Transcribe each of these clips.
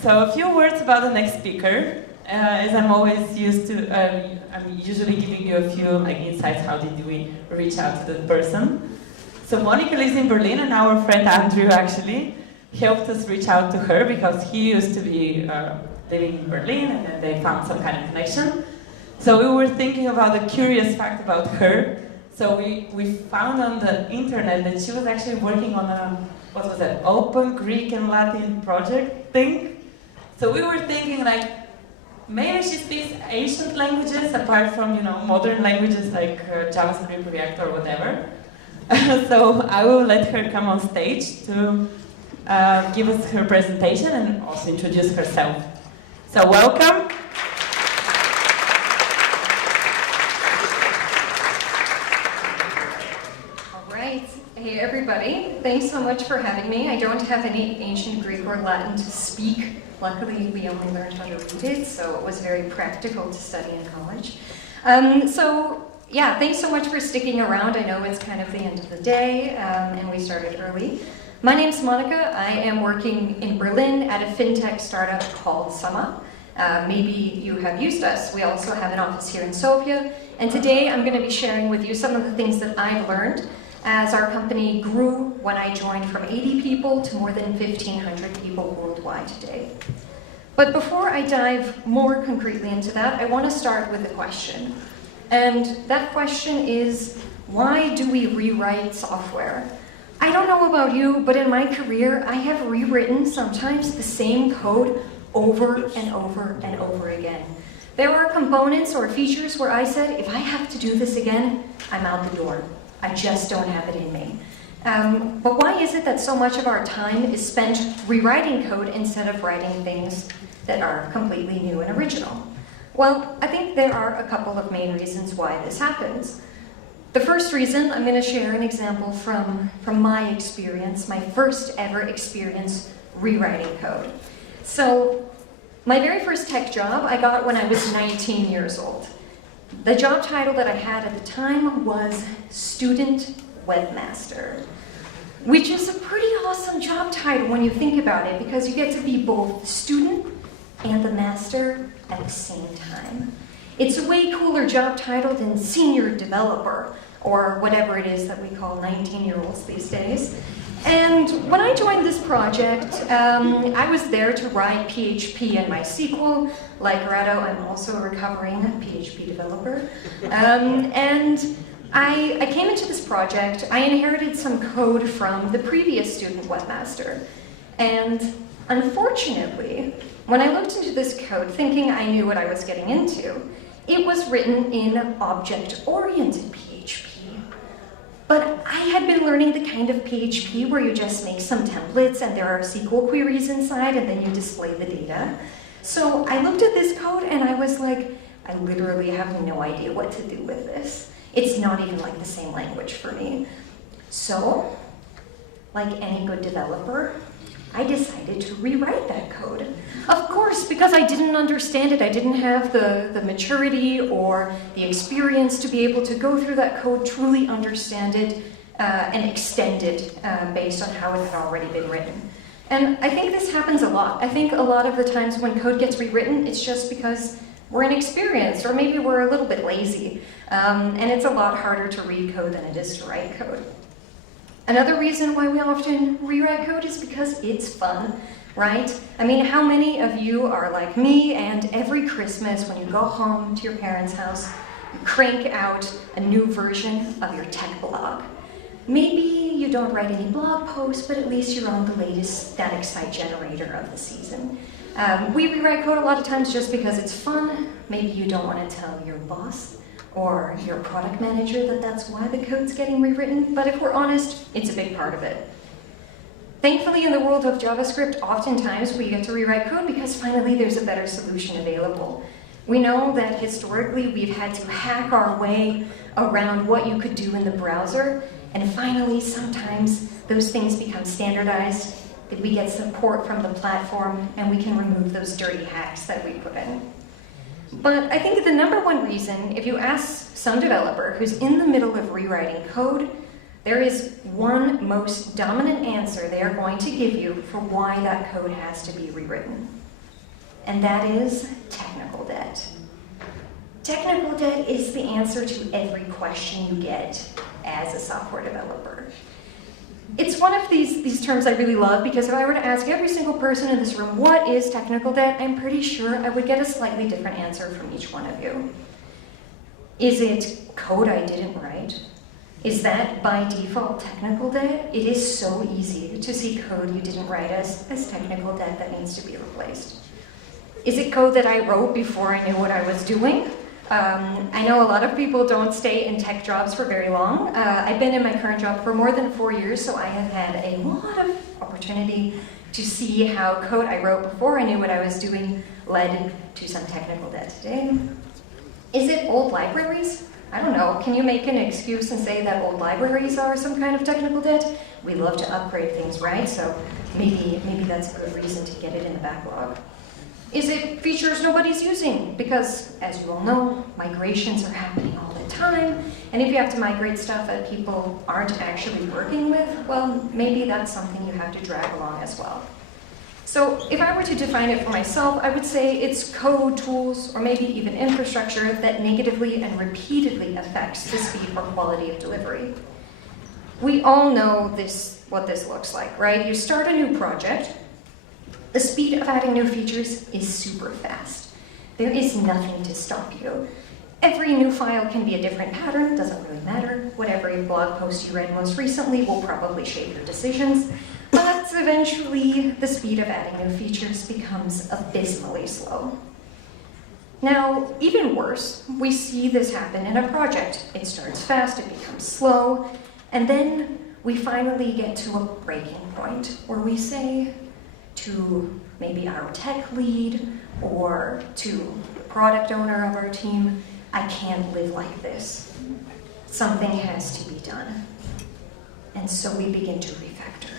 So a few words about the next speaker. As I'm always used to, I'm usually giving you a few insights. How did we reach out to the person? So Monica lives in Berlin, and our friend Andrew actually helped us reach out to her because he used to be living in Berlin, and then they found some kind of connection. So we were thinking about a curious fact about her. So we found on the internet that she was actually working on a, what was that, open Greek and Latin project thing. So we were thinking maybe she speaks ancient languages apart from, modern languages like JavaScript, React, or whatever. So I will let her come on stage to give us her presentation and also introduce herself. So welcome. All right. Hey everybody. Thanks so much for having me. I don't have any ancient Greek or Latin to speak. Luckily, we only learned how to read it, so it was very practical to study in college. Thanks so much for sticking around. I know it's kind of the end of the day, and we started early. My name's Monica. I am working in Berlin at a fintech startup called Summa. Maybe you have used us. We also have an office here in Sofia, and today I'm going to be sharing with you some of the things that I've learned as our company grew when I joined from 80 people to more than 1,500 people worldwide today. But before I dive more concretely into that, I want to start with a question. And that question is, why do we rewrite software? I don't know about you, but in my career, I have rewritten sometimes the same code over and over and over again. There are components or features where I said, if I have to do this again, I'm out the door. I just don't have it in me. But why is it that so much of our time is spent rewriting code instead of writing things that are completely new and original? Well, I think there are a couple of main reasons why this happens. The first reason, I'm going to share an example from my experience, my first ever experience rewriting code. So, my very first tech job I got when I was 19 years old. The job title that I had at the time was Student Webmaster, which is a pretty awesome job title when you think about it, because you get to be both the student and the master at the same time. It's a way cooler job title than senior developer, or whatever it is that we call 19-year-olds these days. And when I joined this project, I was there to write PHP and MySQL. Like Rado, I'm also a recovering PHP developer. And I came into this project, I inherited some code from the previous student webmaster. And unfortunately, when I looked into this code thinking I knew what I was getting into, it was written in object-oriented PHP. But I had been learning the kind of PHP where you just make some templates and there are SQL queries inside and then you display the data. So I looked at this code and I was like, I literally have no idea what to do with this. It's not even like the same language for me. So, like any good developer, I decided to rewrite that code. Of course, because I didn't understand it, I didn't have the maturity or the experience to be able to go through that code, truly understand it, and extend it based on how it had already been written. And I think this happens a lot. I think a lot of the times when code gets rewritten, it's just because we're inexperienced, or maybe we're a little bit lazy. And it's a lot harder to read code than it is to write code. Another reason why we often rewrite code is because it's fun, right? I mean, how many of you are like me and every Christmas when you go home to your parents' house, you crank out a new version of your tech blog? Maybe you don't write any blog posts, but at least you're on the latest static site generator of the season. We rewrite code a lot of times just because it's fun. Maybe you don't want to tell your boss or your product manager that that's why the code's getting rewritten, but if we're honest, it's a big part of it. Thankfully, in the world of JavaScript, oftentimes we get to rewrite code because finally there's a better solution available. We know that historically we've had to hack our way around what you could do in the browser, and finally sometimes those things become standardized, that we get support from the platform, and we can remove those dirty hacks that we put in. But I think the number one reason, if you ask some developer who's in the middle of rewriting code, there is one most dominant answer they are going to give you for why that code has to be rewritten. and that is technical debt. Technical debt is the answer to every question you get as a software developer. It's one of these terms I really love, because if I were to ask every single person in this room, what is technical debt, I'm pretty sure I would get a slightly different answer from each one of you. Is it code I didn't write? Is that by default technical debt? It is so easy to see code you didn't write as technical debt that needs to be replaced. Is it code that I wrote before I knew what I was doing? I know a lot of people don't stay in tech jobs for very long. I've been in my current job for more than 4 years, so I have had a lot of opportunity to see how code I wrote before I knew what I was doing led to some technical debt today. Is it old libraries? I don't know. Can you make an excuse and say that old libraries are some kind of technical debt? We love to upgrade things, right? So maybe that's a good reason to get it in the backlog. Is it features nobody's using? Because, as you all know, migrations are happening all the time, and if you have to migrate stuff that people aren't actually working with, well, maybe that's something you have to drag along as well. So if I were to define it for myself, I would say it's code, tools, or maybe even infrastructure that negatively and repeatedly affects the speed or quality of delivery. We all know what this looks like, right? You start a new project. The speed of adding new features is super fast. There is nothing to stop you. Every new file can be a different pattern, doesn't really matter. Whatever blog post you read most recently will probably shape your decisions. But eventually, the speed of adding new features becomes abysmally slow. Now, even worse, we see this happen in a project. It starts fast, it becomes slow, and then we finally get to a breaking point where we say to maybe our tech lead or to the product owner of our team, I can't live like this. Something has to be done. And so we begin to refactor.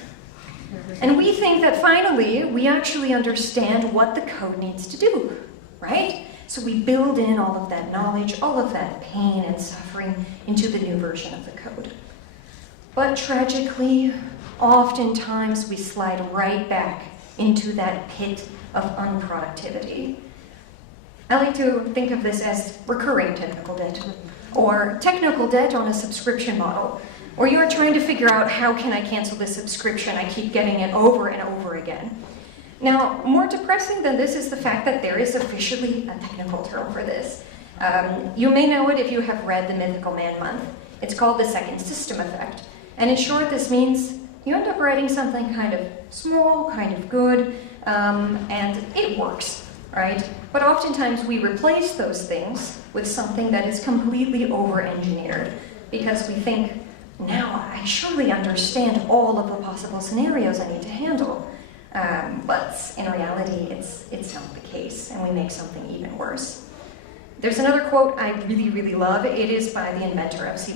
And we think that finally we actually understand what the code needs to do, right? So we build in all of that knowledge, all of that pain and suffering into the new version of the code. But tragically, oftentimes we slide right back into that pit of unproductivity. I like to think of this as recurring technical debt, or technical debt on a subscription model, or you're trying to figure out how can I cancel this subscription, I keep getting it over and over again. Now, more depressing than this is the fact that there is officially a technical term for this. You may know it if you have read the Mythical Man Month. It's called the second system effect. And in short, this means you end up writing something kind of small, kind of good, and it works, right? But oftentimes we replace those things with something that is completely over-engineered because we think, now I surely understand all of the possible scenarios I need to handle. But in reality, it's not the case, and we make something even worse. There's another quote I really, really love. It is by the inventor of C++.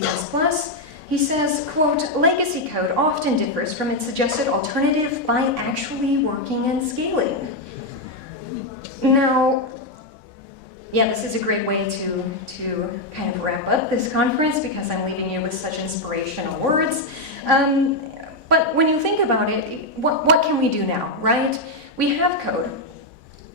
He says, quote, legacy code often differs from its suggested alternative by actually working and scaling. Now, yeah, this is a great way to kind of wrap up this conference because I'm leaving you with such inspirational words. But when you think about it, what can we do now, right? We have code.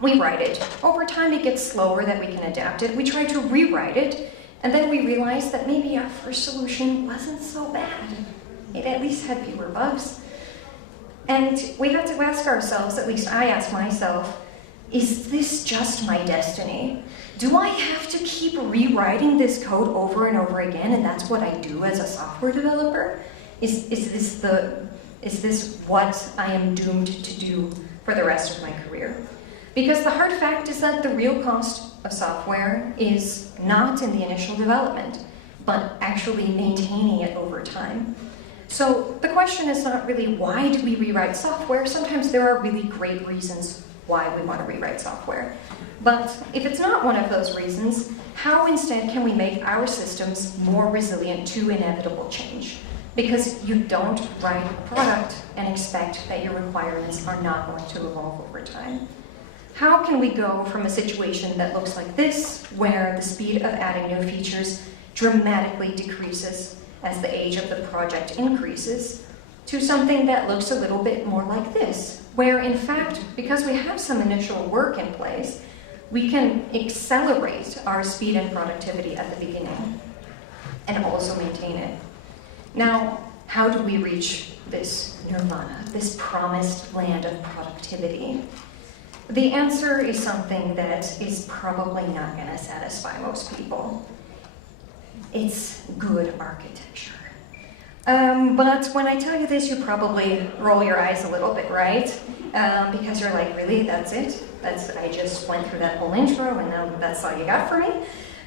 We write it. Over time, it gets slower that we can adapt it. We try to rewrite it. And then we realized that maybe our first solution wasn't so bad. It at least had fewer bugs. And we have to ask ourselves, at least I ask myself, is this just my destiny? Do I have to keep rewriting this code over and over again, and that's what I do as a software developer? Is this what I am doomed to do for the rest of my career? Because the hard fact is that the real cost of software is not in the initial development, but actually maintaining it over time. So the question is not really why do we rewrite software? Sometimes there are really great reasons why we want to rewrite software. But if it's not one of those reasons, how instead can we make our systems more resilient to inevitable change? Because you don't write a product and expect that your requirements are not going to evolve over time. How can we go from a situation that looks like this, where the speed of adding new features dramatically decreases as the age of the project increases, to something that looks a little bit more like this, where in fact, because we have some initial work in place, we can accelerate our speed and productivity at the beginning and also maintain it. Now, how do we reach this nirvana, this promised land of productivity? The answer is something that is probably not going to satisfy most people. It's good architecture. But when I tell you this, you probably roll your eyes a little bit, right? Because you're like, really, that's it? I just went through that whole intro and now that's all you got for me?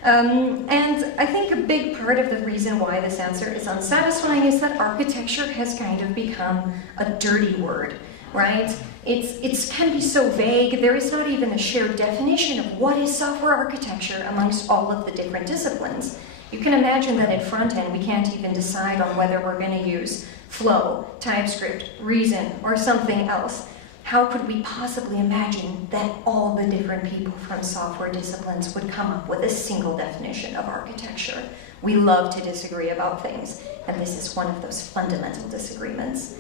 And I think a big part of the reason why this answer is unsatisfying is that architecture has kind of become a dirty word, right? It can be so vague, there is not even a shared definition of what is software architecture amongst all of the different disciplines. You can imagine that in frontend we can't even decide on whether we're going to use Flow, TypeScript, Reason, or something else. How could we possibly imagine that all the different people from software disciplines would come up with a single definition of architecture? We love to disagree about things, and this is one of those fundamental disagreements.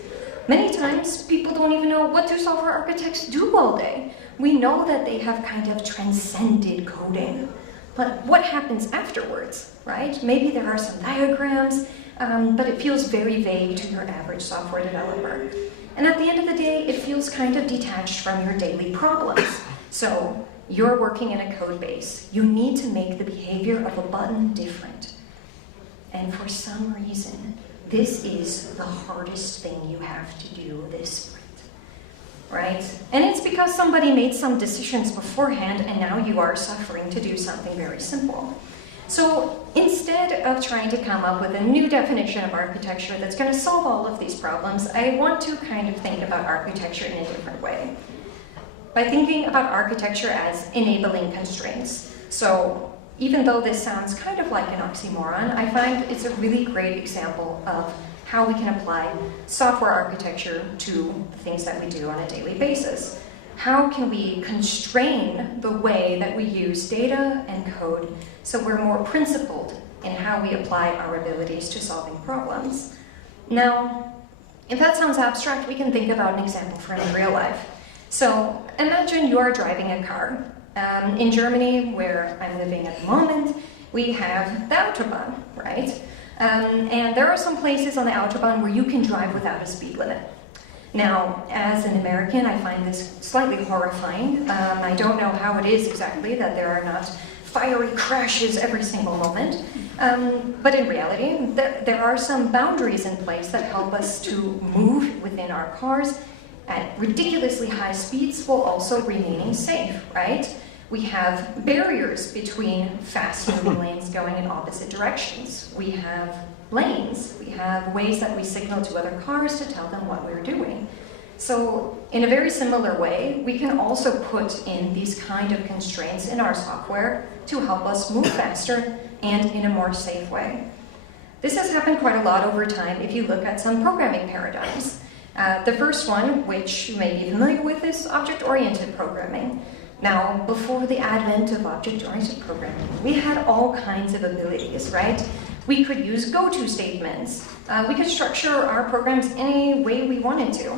Many times, people don't even know what do software architects do all day. We know that they have kind of transcended coding, but what happens afterwards, right? Maybe there are some diagrams, but it feels very vague to your average software developer. And at the end of the day, it feels kind of detached from your daily problems. So you're working in a code base. You need to make the behavior of a button different. And for some reason, this is the hardest thing you have to do this sprint, right? And it's because somebody made some decisions beforehand and now you are suffering to do something very simple. So instead of trying to come up with a new definition of architecture that's going to solve all of these problems, I want to kind of think about architecture in a different way. By thinking about architecture as enabling constraints. So even though this sounds kind of like an oxymoron, I find it's a really great example of how we can apply software architecture to the things that we do on a daily basis. How can we constrain the way that we use data and code so we're more principled in how we apply our abilities to solving problems? Now, if that sounds abstract, we can think about an example from real life. So imagine you are driving a car. In Germany, where I'm living at the moment, we have the Autobahn, right? And there are some places on the Autobahn where you can drive without a speed limit. Now, as an American, I find this slightly horrifying. I don't know how it is exactly that there are not fiery crashes every single moment. But in reality, there are some boundaries in place that help us to move within our cars at ridiculously high speeds while also remaining safe, right? We have barriers between fast-moving lanes going in opposite directions. We have lanes. We have ways that we signal to other cars to tell them what we're doing. So in a very similar way, we can also put in these kind of constraints in our software to help us move faster and in a more safe way. This has happened quite a lot over time if you look at some programming paradigms. The first one, which you may be familiar with, is object-oriented programming. Now, before the advent of object-oriented programming, we had all kinds of abilities, right? We could use go-to statements. We could structure our programs any way we wanted to.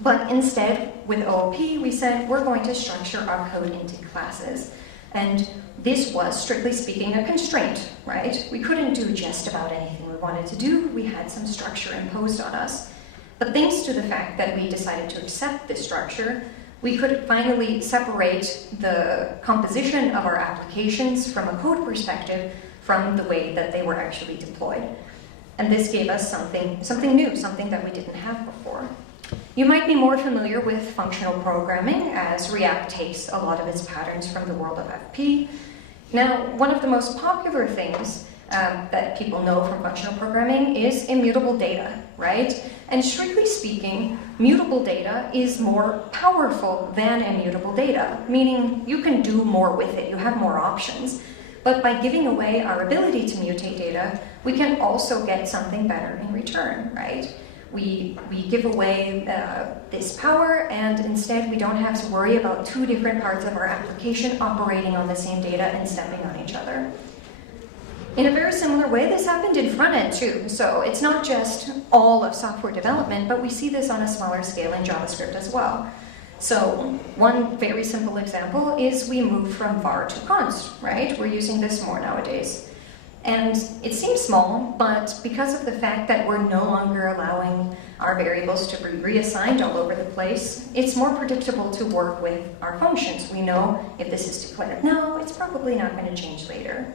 But instead, with OOP, we said we're going to structure our code into classes. And this was, strictly speaking, a constraint, right? We couldn't do just about anything we wanted to do. We had some structure imposed on us. But thanks to the fact that we decided to accept this structure, we could finally separate the composition of our applications from a code perspective from the way that they were actually deployed. And this gave us something new, something that we didn't have before. You might be more familiar with functional programming, as React takes a lot of its patterns from the world of FP. Now, one of the most popular things that people know from functional programming is immutable data, right? And strictly speaking, mutable data is more powerful than immutable data, meaning you can do more with it, you have more options. But by giving away our ability to mutate data, we can also get something better in return, right? We give away this power, and instead we don't have to worry about two different parts of our application operating on the same data and stepping on each other. In a very similar way, this happened in front-end too. So it's not just all of software development, but we see this on a smaller scale in JavaScript as well. So one very simple example is we moved from var to const, right? We're using this more nowadays. And it seems small, but because of the fact that we're no longer allowing our variables to be reassigned all over the place, it's more predictable to work with our functions. We know if this is declared now, it's probably not going to change later.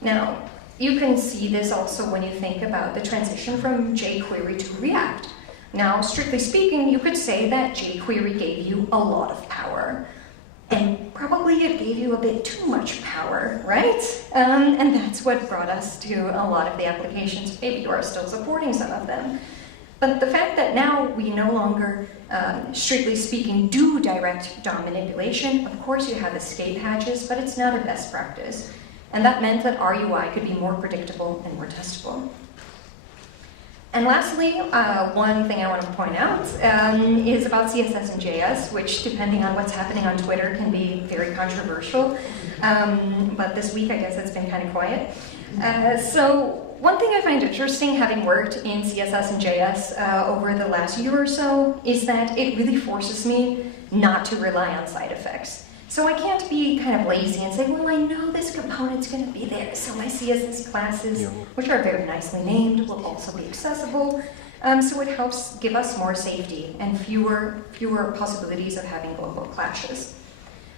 Now, you can see this also when you think about the transition from jQuery to React. Now, strictly speaking, you could say that jQuery gave you a lot of power. And probably it gave you a bit too much power, right? And that's what brought us to a lot of the applications. Maybe you are still supporting some of them. But the fact that now we no longer, strictly speaking, do direct DOM manipulation, of course you have escape hatches, but it's not a best practice. And that meant that our UI could be more predictable and more testable. And lastly, one thing I want to point out is about CSS and JS, which, depending on what's happening on Twitter, can be very controversial. But this week, I guess it's been kind of quiet. So one thing I find interesting, having worked in CSS and JS over the last year or so, is that it really forces me not to rely on side effects. So I can't be kind of lazy and say, well, I know this component's going to be there, so my CSS classes, which are very nicely named, will also be accessible. So it helps give us more safety and fewer possibilities of having global clashes.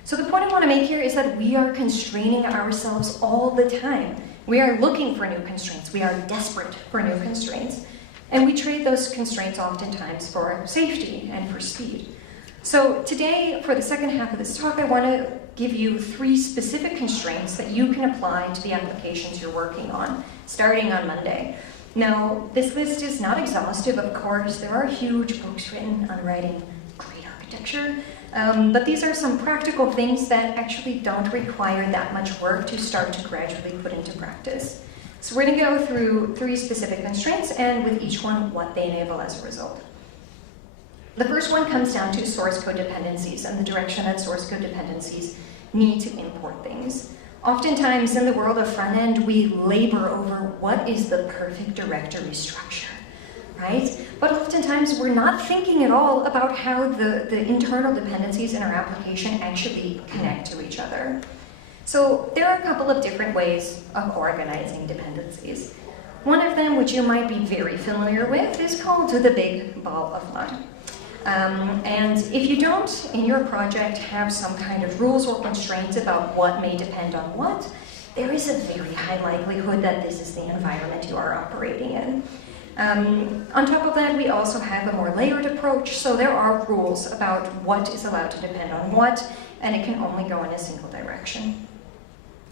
So the point I want to make here is that we are constraining ourselves all the time. We are looking for new constraints. We are desperate for new constraints. And we trade those constraints oftentimes for safety and for speed. So today, for the second half of this talk, I want to give you 3 specific constraints that you can apply to the applications you're working on, starting on Monday. Now, this list is not exhaustive, of course. There are huge books written on writing great architecture, but these are some practical things that actually don't require that much work to start to gradually put into practice. So we're going to go through 3 specific constraints, and with each one, what they enable as a result. The first one comes down to source code dependencies and the direction that source code dependencies need to import things. Oftentimes in the world of front-end, we labor over what is the perfect directory structure, right? But oftentimes we're not thinking at all about how the internal dependencies in our application actually connect to each other. So there are a couple of different ways of organizing dependencies. One of them, which you might be very familiar with, is called the big ball of mud. And if you don't, in your project, have some kind of rules or constraints about what may depend on what, there is a very high likelihood that this is the environment you are operating in. On top of that, we also have a more layered approach, so there are rules about what is allowed to depend on what, and it can only go in a single direction.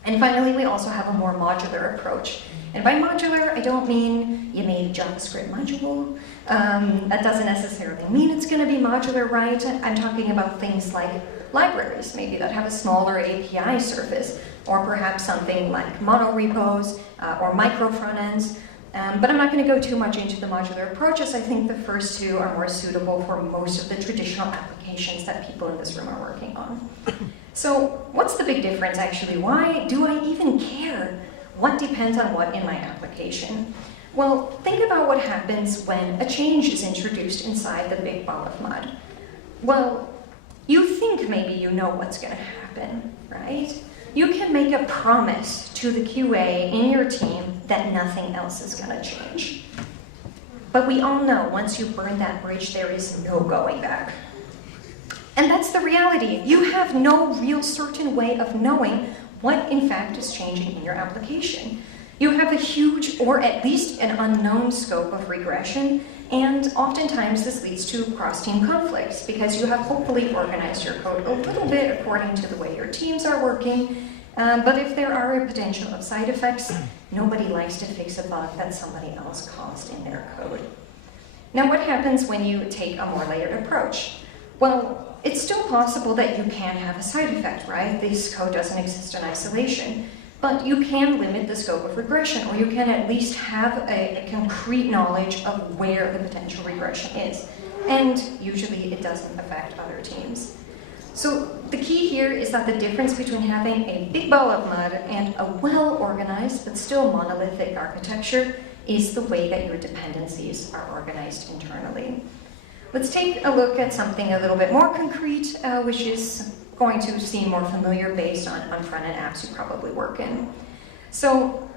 And finally, we also have a more modular approach. And by modular, I don't mean you made a JavaScript module. That doesn't necessarily mean it's going to be modular, right? I'm talking about things like libraries, maybe that have a smaller API surface, or perhaps something like monorepos or micro frontends. But I'm not going to go too much into the modular approaches. I think the first 2 are more suitable for most of the traditional applications that people in this room are working on. So what's the big difference, actually? Why do I even care what depends on what in my application? Well, think about what happens when a change is introduced inside the big ball of mud. Well, you think maybe you know what's going to happen, right? You can make a promise to the QA in your team that nothing else is going to change. But we all know once you burn that bridge, there is no going back. And that's the reality. You have no real certain way of knowing what in fact is changing in your application. You have a huge, or at least an unknown scope of regression, and oftentimes this leads to cross-team conflicts because you have hopefully organized your code a little bit according to the way your teams are working, but if there are a potential of side effects, nobody likes to fix a bug that somebody else caused in their code. Now, what happens when you take a more layered approach? Well, it's still possible that you can have a side effect, right? This code doesn't exist in isolation. But you can limit the scope of regression, or you can at least have a concrete knowledge of where the potential regression is. And usually it doesn't affect other teams. So the key here is that the difference between having a big ball of mud and a well-organized but still monolithic architecture is the way that your dependencies are organized internally. Let's take a look at something a little bit more concrete, which is going to seem more familiar based on front-end apps you probably work in. So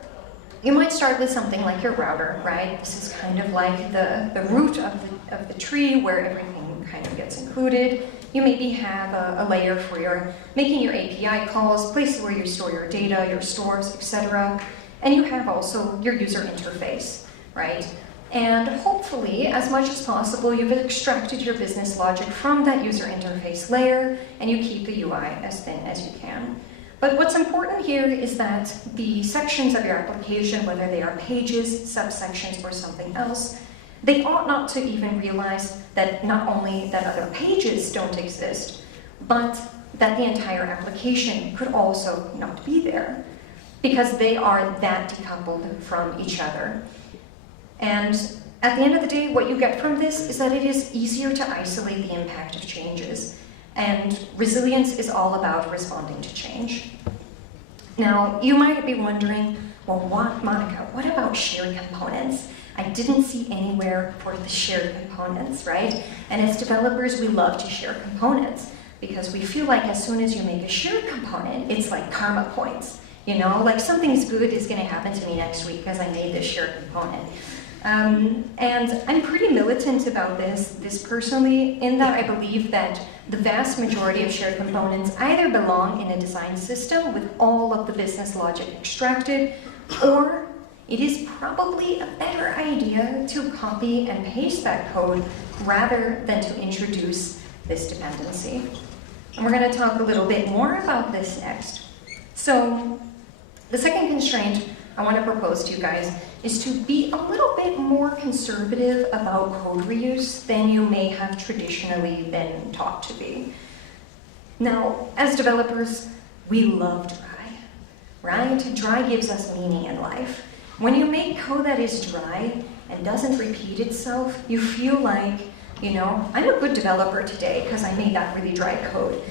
you might start with something like your router, right? This is kind of like the root of the tree where everything kind of gets included. You maybe have a layer for making your API calls, places where you store your data, your stores, etc. And you have also your user interface, right? And hopefully, as much as possible, you've extracted your business logic from that user interface layer, and you keep the UI as thin as you can. But what's important here is that the sections of your application, whether they are pages, subsections, or something else, they ought not to even realize that not only that other pages don't exist, but that the entire application could also not be there, because they are that decoupled from each other. And at the end of the day, what you get from this is that it is easier to isolate the impact of changes. And resilience is all about responding to change. Now, you might be wondering, well, Monica, what about shared components? I didn't see anywhere for the shared components, right? And as developers, we love to share components because we feel like as soon as you make a shared component, it's like karma points. You know, like something's good is going to happen to me next week because I made this shared component. And I'm pretty militant about this personally, in that I believe that the vast majority of shared components either belong in a design system with all of the business logic extracted, or it is probably a better idea to copy and paste that code rather than to introduce this dependency. And we're going to talk a little bit more about this next. So the second constraint I want to propose to you guys is to be a little bit more conservative about code reuse than you may have traditionally been taught to be. Now, as developers, we love dry, right? Dry gives us meaning in life. When you make code that is dry and doesn't repeat itself, you feel like, you know, I'm a good developer today because I made that really dry code.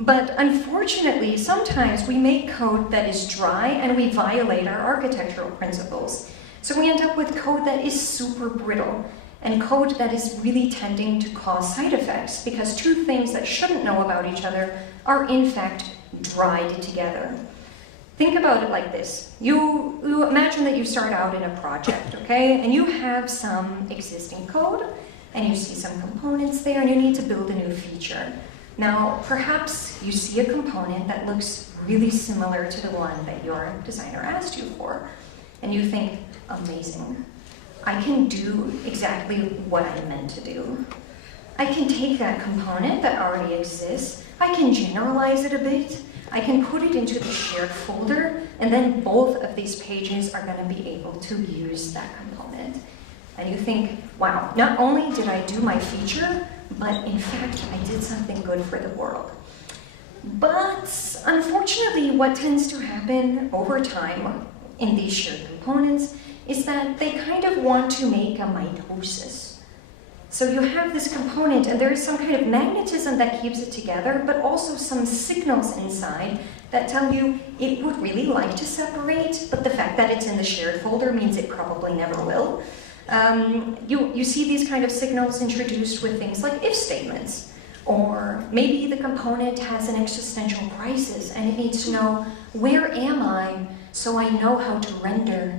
But unfortunately, sometimes we make code that is dry and we violate our architectural principles. So we end up with code that is super brittle and code that is really tending to cause side effects because two things that shouldn't know about each other are in fact dried together. Think about it like this. You imagine that you start out in a project, okay? And you have some existing code and you see some components there and you need to build a new feature. Now, perhaps you see a component that looks really similar to the one that your designer asked you for, and you think, amazing, I can do exactly what I meant to do. I can take that component that already exists, I can generalize it a bit, I can put it into the shared folder, and then both of these pages are going to be able to use that component. And you think, wow, not only did I do my feature, but in fact, I did something good for the world. But unfortunately, what tends to happen over time in these shared components is that they kind of want to make a mitosis. So you have this component, and there is some kind of magnetism that keeps it together, but also some signals inside that tell you it would really like to separate, but the fact that it's in the shared folder means it probably never will. You see these kind of signals introduced with things like if statements, or maybe the component has an existential crisis and it needs to know, where am I, so I know how to render,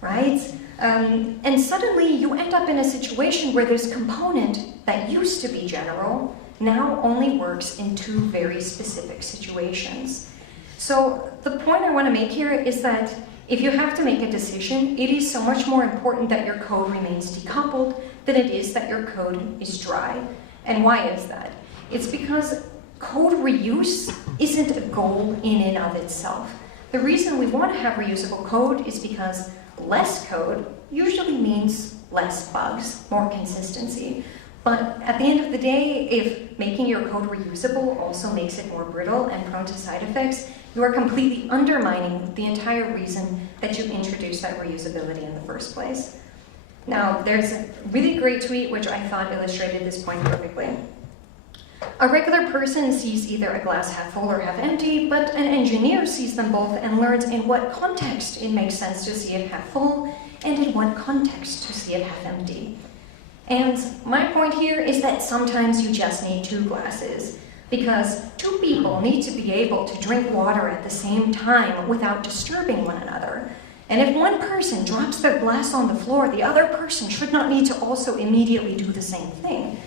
right? And suddenly you end up in a situation where this component that used to be general now only works in two very specific situations. So the point I want to make here is that if you have to make a decision, it is so much more important that your code remains decoupled than it is that your code is dry. And why is that? It's because code reuse isn't a goal in and of itself. The reason we want to have reusable code is because less code usually means less bugs, more consistency. But at the end of the day, if making your code reusable also makes it more brittle and prone to side effects, you are completely undermining the entire reason that you introduced that reusability in the first place. Now, there's a really great tweet which I thought illustrated this point perfectly. A regular person sees either a glass half full or half empty, but an engineer sees them both and learns in what context it makes sense to see it half full and in what context to see it half empty. And my point here is that sometimes you just need two glasses, because two people need to be able to drink water at the same time without disturbing one another. And if one person drops their glass on the floor, the other person should not need to also immediately do the same thing.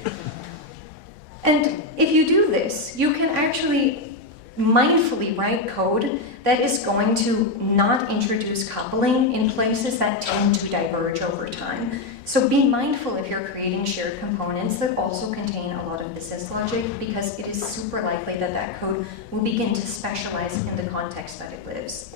And if you do this, you can actually mindfully write code that is going to not introduce coupling in places that tend to diverge over time. So be mindful if you're creating shared components that also contain a lot of business logic, because it is super likely that that code will begin to specialize in the context that it lives.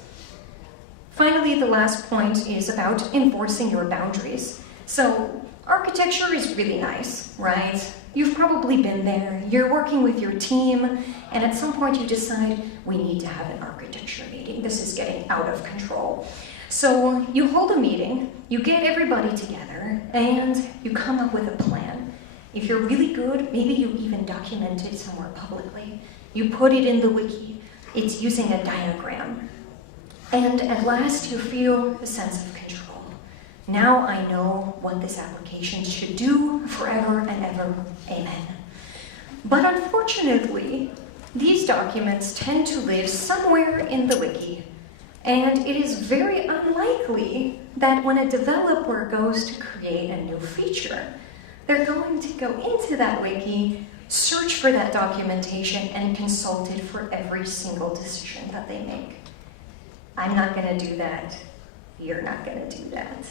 Finally, the last point is about enforcing your boundaries. So architecture is really nice, right? You've probably been there, you're working with your team, and at some point you decide, we need to have an architecture meeting. This is getting out of control. So you hold a meeting, you get everybody together, and you come up with a plan. If you're really good, maybe you even document it somewhere publicly. You put it in the wiki. It's using a diagram. And at last you feel a sense of control. Now I know what this application should do forever and ever. Amen. But unfortunately, these documents tend to live somewhere in the wiki. And it is very unlikely that when a developer goes to create a new feature, they're going to go into that wiki, search for that documentation, and consult it for every single decision that they make. I'm not going to do that. You're not going to do that.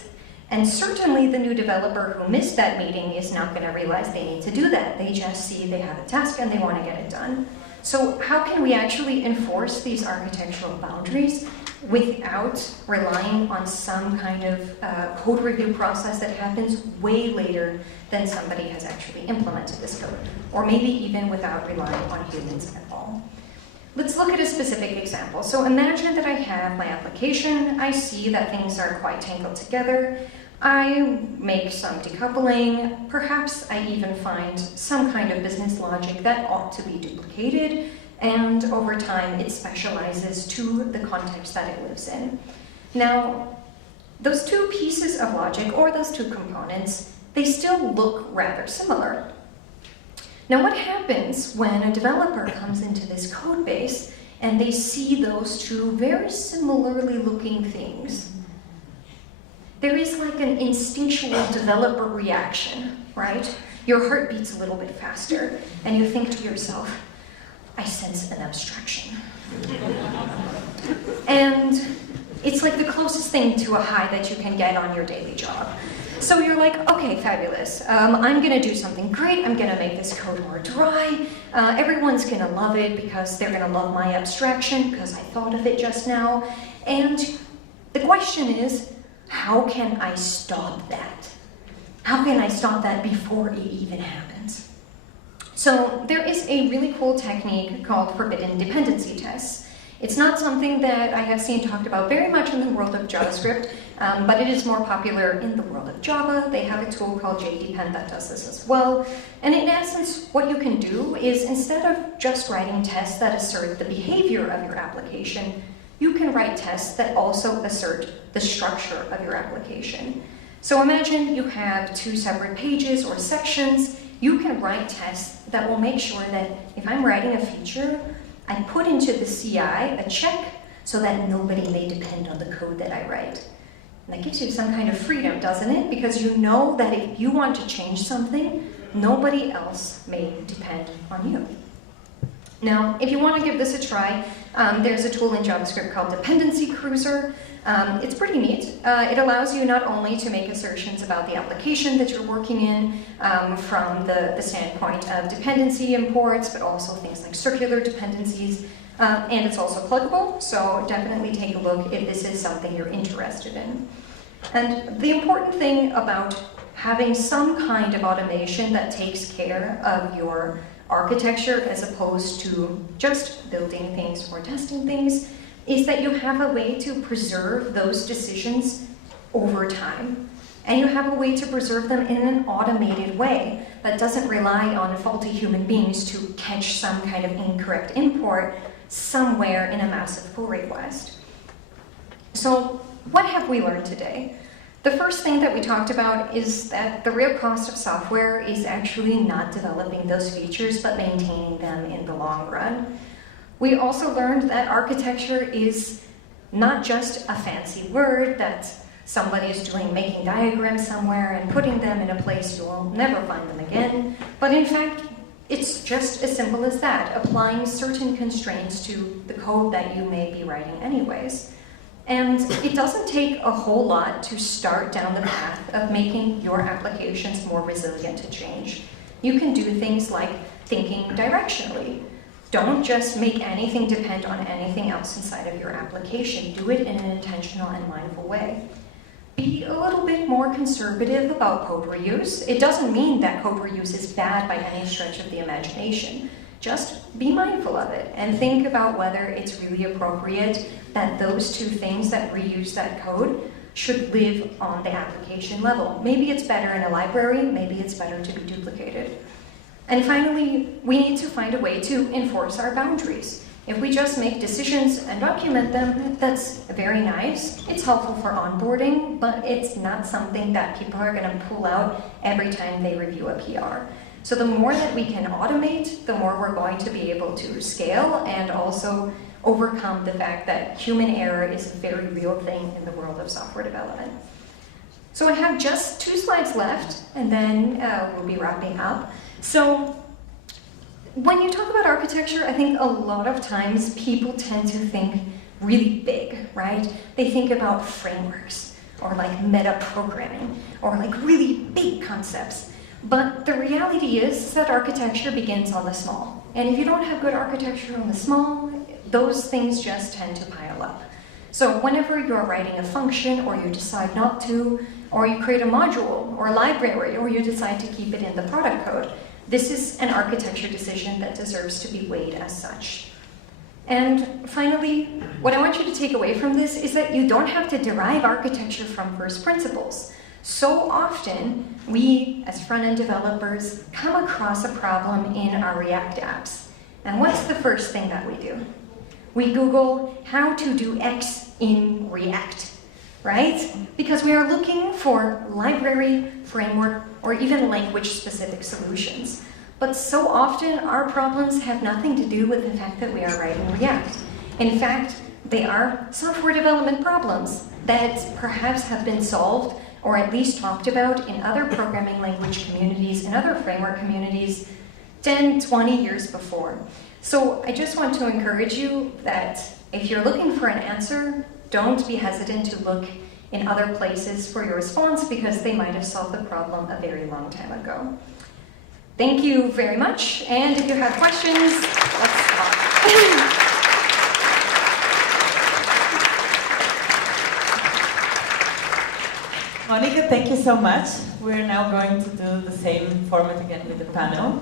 And certainly the new developer who missed that meeting is not going to realize they need to do that. They just see they have a task and they want to get it done. So how can we actually enforce these architectural boundaries without relying on some kind of code review process that happens way later than somebody has actually implemented this code, or maybe even without relying on humans at all? Let's look at a specific example. So imagine that I have my application, I see that things are quite tangled together, I make some decoupling, perhaps I even find some kind of business logic that ought to be duplicated, and over time it specializes to the context that it lives in. Now, those two pieces of logic, or those two components, they still look rather similar. Now, what happens when a developer comes into this code base and they see those two very similarly looking things? There is like an instinctual developer reaction, right? Your heart beats a little bit faster, and you think to yourself, I sense an abstraction. And it's like the closest thing to a high that you can get on your daily job. So you're like, okay, fabulous. I'm going to do something great. I'm going to make this code more dry. Everyone's going to love it because they're going to love my abstraction because I thought of it just now. And the question is, how can I stop that? How can I stop that before it even happens? So there is a really cool technique called forbidden dependency tests. It's not something that I have seen talked about very much in the world of JavaScript, but it is more popular in the world of Java. They have a tool called JDepend that does this as well. And in essence, what you can do is, instead of just writing tests that assert the behavior of your application, you can write tests that also assert the structure of your application. So imagine you have two separate pages or sections. You can write tests that will make sure that if I'm writing a feature, I put into the CI a check so that nobody may depend on the code that I write. And that gives you some kind of freedom, doesn't it? Because you know that if you want to change something, nobody else may depend on you. Now, if you want to give this a try, there's a tool in JavaScript called Dependency Cruiser. It's pretty neat. It allows you not only to make assertions about the application that you're working in from the standpoint of dependency imports, but also things like circular dependencies. And it's also pluggable, so definitely take a look if this is something you're interested in. And the important thing about having some kind of automation that takes care of your architecture as opposed to just building things or testing things is that you have a way to preserve those decisions over time. and you have a way to preserve them in an automated way that doesn't rely on faulty human beings to catch some kind of incorrect import somewhere in a massive pull request. So what have we learned today? The first thing that we talked about is that the real cost of software is actually not developing those features, but maintaining them in the long run. We also learned that architecture is not just a fancy word that somebody is making diagrams somewhere and putting them in a place you will never find them again, but in fact, it's just as simple as that, applying certain constraints to the code that you may be writing anyways. And it doesn't take a whole lot to start down the path of making your applications more resilient to change. You can do things like thinking directionally. Don't just make anything depend on anything else inside of your application. Do it in an intentional and mindful way. Be a little bit more conservative about code reuse. It doesn't mean that code reuse is bad by any stretch of the imagination. Just be mindful of it and think about whether it's really appropriate that those two things that reuse that code should live on the application level. Maybe it's better in a library, maybe it's better to be duplicated. And finally, we need to find a way to enforce our boundaries. If we just make decisions and document them, that's very nice. It's helpful for onboarding, but it's not something that people are going to pull out every time they review a PR. So the more that we can automate, the more we're going to be able to scale and also overcome the fact that human error is a very real thing in the world of software development. So I have just 2 slides left, and then we'll be wrapping up. So when you talk about architecture, I think a lot of times people tend to think really big, right? They think about frameworks or like meta programming or like really big concepts. But the reality is that architecture begins on the small. And if you don't have good architecture on the small, those things just tend to pile up. So whenever you're writing a function or you decide not to, or you create a module or a library, or you decide to keep it in the product code, this is an architecture decision that deserves to be weighed as such. And finally, what I want you to take away from this is that you don't have to derive architecture from first principles. So often, we, as front-end developers, come across a problem in our React apps. And what's the first thing that we do? We Google how to do X in React, right? Because we are looking for library, framework, or even language-specific solutions. But so often, our problems have nothing to do with the fact that we are writing React. In fact, they are software development problems that perhaps have been solved or at least talked about in other programming language communities, in other framework communities, 10, 20 years before. So I just want to encourage you that if you're looking for an answer, don't be hesitant to look in other places for your response because they might have solved the problem a very long time ago. Thank you very much, and if you have questions, let's talk. Monica, thank you so much. We're now going to do the same format again with the panel.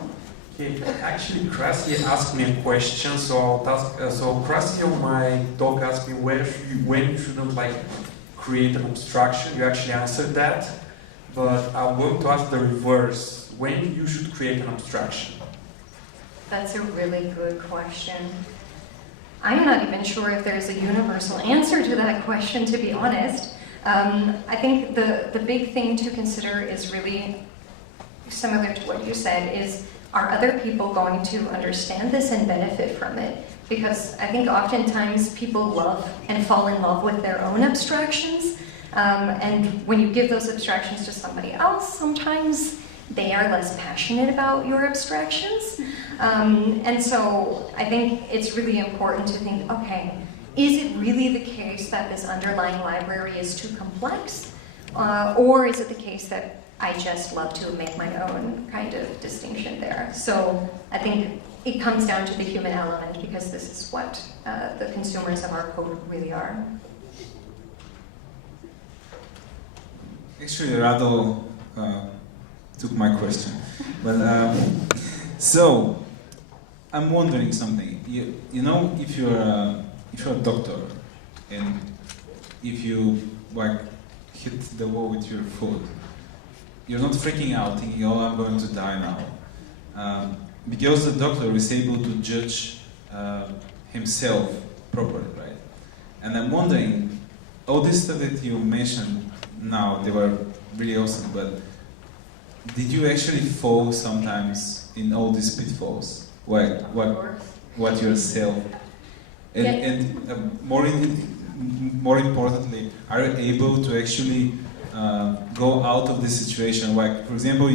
Okay, actually, Krasny asked me a question, so Krasny on my talk asked me when you shouldn't create an abstraction. You actually answered that, but I'm going to ask the reverse. When you should create an abstraction? That's a really good question. I'm not even sure if there's a universal answer to that question, to be honest. I think the big thing to consider is really similar to what you said, is are other people going to understand this and benefit from it? Because I think oftentimes people love and fall in love with their own abstractions, and when you give those abstractions to somebody else, sometimes they are less passionate about your abstractions. And so I think it's really important to think, okay, is it really the case that this underlying library is too complex? Or is it the case that I just love to make my own kind of distinction there? So I think it comes down to the human element because this is what the consumers of our code really are. Actually, Rado took my question. But so I'm wondering something. You know, if you're a doctor and if you hit the wall with your foot, you're not freaking out thinking, oh, I'm going to die now. Because the doctor is able to judge himself properly, right? And I'm wondering, all this stuff that you mentioned now, they were really awesome, but did you actually fall sometimes in all these pitfalls? What yourself? And more importantly, are you able to actually go out of this situation? Like, for example,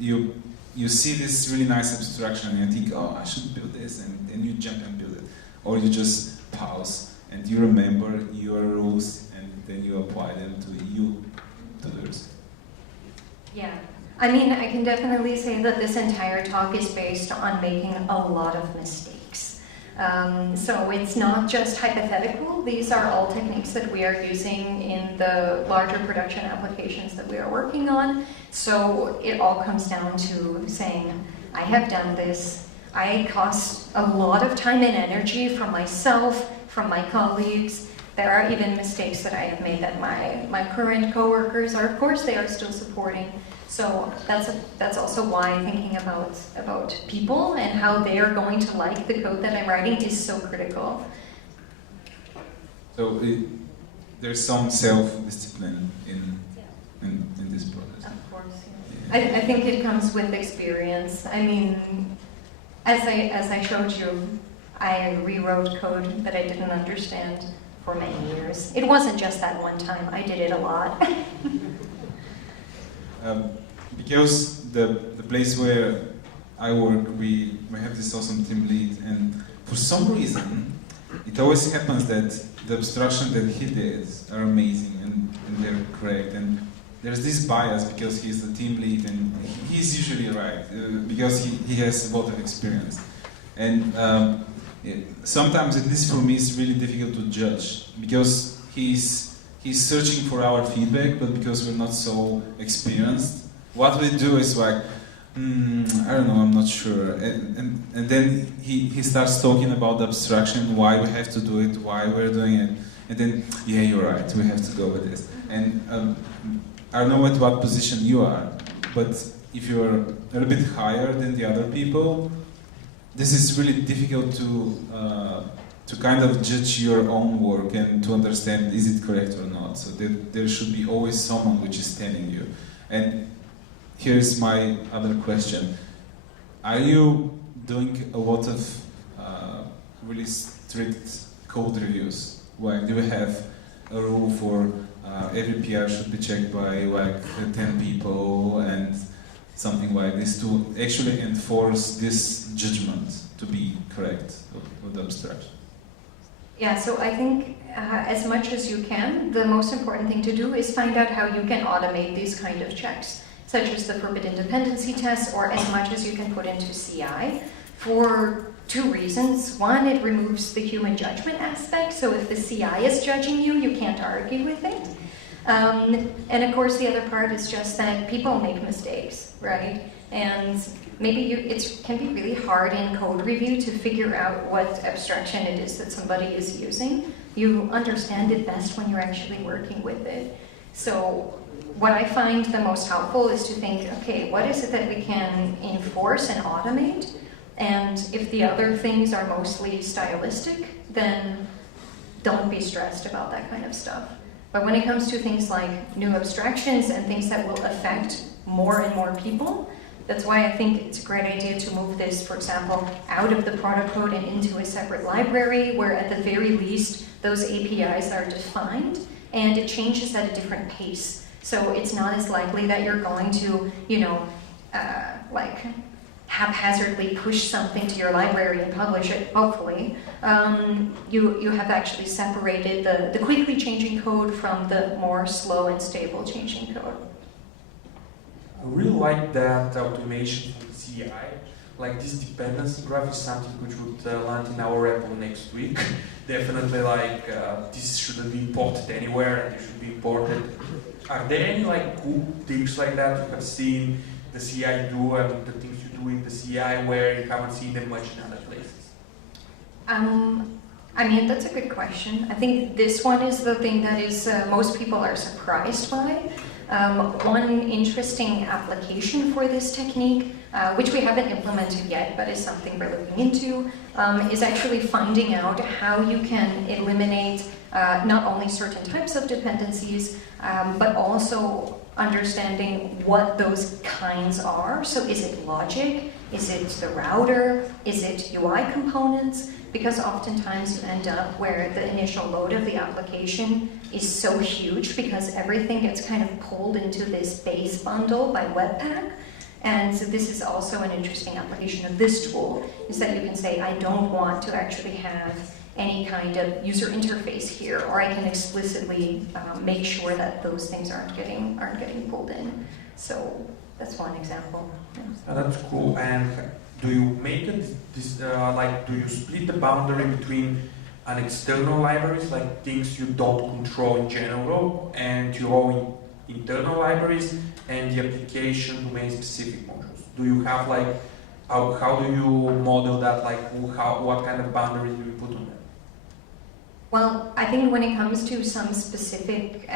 you see this really nice abstraction and you think, oh, I should build this, and then you jump and build it. Or you just pause and you remember your rules and then you apply them to yours. Yeah. I mean, I can definitely say that this entire talk is based on making a lot of mistakes. So it's not just hypothetical. These are all techniques that we are using in the larger production applications that we are working on. So it all comes down to saying, I have done this. I cost a lot of time and energy from myself, from my colleagues. There are even mistakes that I have made that my current coworkers are, of course, they are still supporting. So that's also why thinking about people and how they are going to like the code that I'm writing is so critical. So there's some self-discipline in this process. Of course, yeah. I think it comes with experience. I mean, as I showed you, I rewrote code that I didn't understand for many years. It wasn't just that one time. I did it a lot. Because the place where I work, we have this awesome team lead, and for some reason, it always happens that the abstraction that he did are amazing and they're correct. And there's this bias because he's the team lead and he's usually right because he has a lot of experience. And sometimes, at least for me, it's really difficult to judge because he's searching for our feedback, but because we're not so experienced, what we do is like, I don't know, I'm not sure. And then he starts talking about the abstraction, why we have to do it, why we're doing it. And then, yeah, you're right, we have to go with this. And I don't know at what position you are, but if you're a little bit higher than the other people, this is really difficult to kind of judge your own work and to understand, is it correct or not. So there should be always someone which is telling you. And here's my other question. Are you doing a lot of really strict code reviews? Like, do you have a rule for every PR should be checked by like 10 people and something like this to actually enforce this judgment to be correct of the abstraction? Yeah, so I think as much as you can, the most important thing to do is find out how you can automate these kind of checks, such as the forbidden dependency test, or as much as you can put into CI, for two reasons. One, it removes the human judgment aspect, so if the CI is judging you, you can't argue with it. And of course, the other part is just that people make mistakes, right? And maybe it can be really hard in code review to figure out what abstraction it is that somebody is using. You understand it best when you're actually working with it. So what I find the most helpful is to think, okay, what is it that we can enforce and automate? And if the other things are mostly stylistic, then don't be stressed about that kind of stuff. But when it comes to things like new abstractions and things that will affect more and more people, that's why I think it's a great idea to move this, for example, out of the product code and into a separate library where at the very least those APIs are defined and it changes at a different pace. So it's not as likely that you're going to, like haphazardly push something to your library and publish it, hopefully. You have actually separated the quickly changing code from the more slow and stable changing code. I really like that automation for the CI. Like this dependency graph is something which would land in our repo next week. Definitely, like this shouldn't be imported anywhere, and it should be imported. Are there any like cool tips like that you have seen the CI do and the things you do in the CI where you haven't seen them much in other places? I mean, that's a good question. I think this one is the thing that is most people are surprised by. One interesting application for this technique, which we haven't implemented yet, but is something we're looking into, is actually finding out how you can eliminate not only certain types of dependencies, but also understanding what those kinds are. So is it logic? Is it the router? Is it UI components? Because oftentimes you end up where the initial load of the application is so huge because everything gets kind of pulled into this base bundle by Webpack. And so this is also an interesting application of this tool, is that you can say, I don't want to actually have any kind of user interface here, or I can explicitly make sure that those things aren't getting pulled in. So that's one example. Yeah. That's cool. And do you make it do you split the boundary between an external libraries, like things you don't control in general, and your own internal libraries, and the application domain-specific modules? Do you have how do you model that? What kind of boundaries do you put on that? Well, I think when it comes to some specific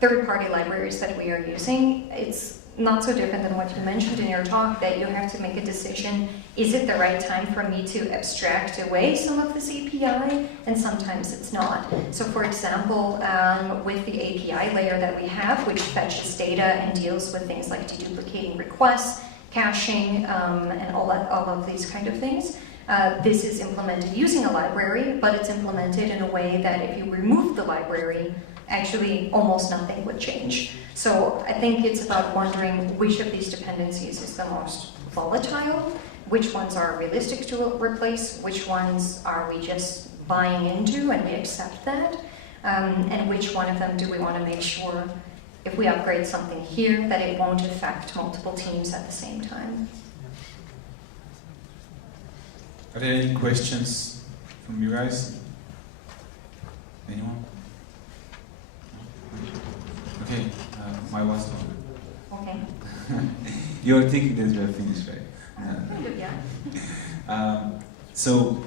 third-party libraries that we are using, it's not so different than what you mentioned in your talk, that you have to make a decision, is it the right time for me to abstract away some of this API? And sometimes it's not. So for example, with the API layer that we have, which fetches data and deals with things like deduplicating requests, caching, and all of these kind of things, this is implemented using a library, but it's implemented in a way that if you remove the library, actually almost nothing would change. So I think it's about wondering which of these dependencies is the most volatile, which ones are realistic to replace, which ones are we just buying into and we accept that, and which one of them do we want to make sure, if we upgrade something here, that it won't affect multiple teams at the same time. Are there any questions from you guys? Anyone? Okay, my last one. Okay. You're thinking that we're finished, right? Yeah. So,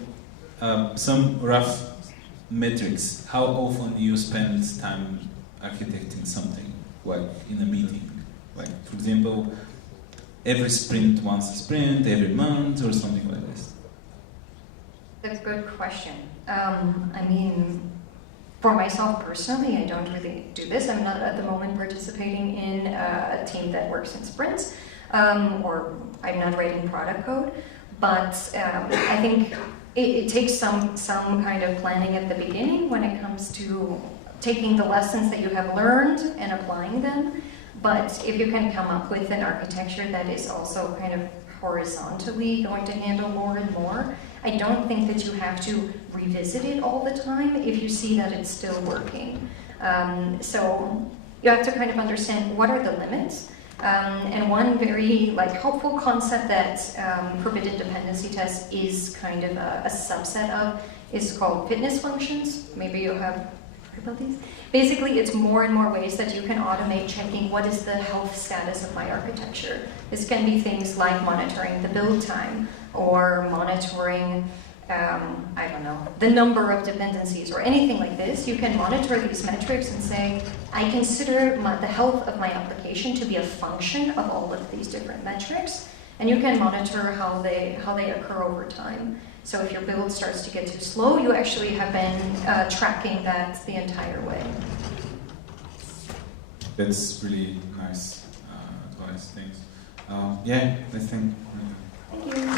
some rough metrics. How often you spend time architecting something, like in a meeting? Like, for example, every sprint, once a sprint, every month, or something like this? That's a good question. I mean, for myself personally, I don't really do this. I'm not at the moment participating in a team that works in sprints, or I'm not writing product code. But I think it takes some kind of planning at the beginning when it comes to taking the lessons that you have learned and applying them. But if you can come up with an architecture that is also kind of horizontally going to handle more and more, I don't think that you have to revisit it all the time if you see that it's still working. So you have to kind of understand what are the limits. And one very helpful concept that forbidden dependency test is kind of a subset of is called fitness functions. Maybe you have heard about these. Basically, it's more and more ways that you can automate checking what is the health status of my architecture. This can be things like monitoring the build time, or monitoring, I don't know, the number of dependencies or anything like this. You can monitor these metrics and say, I consider the health of my application to be a function of all of these different metrics. And you can monitor how they occur over time. So if your build starts to get too slow, you actually have been tracking that the entire way. That's really nice advice, thanks. Yeah, I think. Thank you.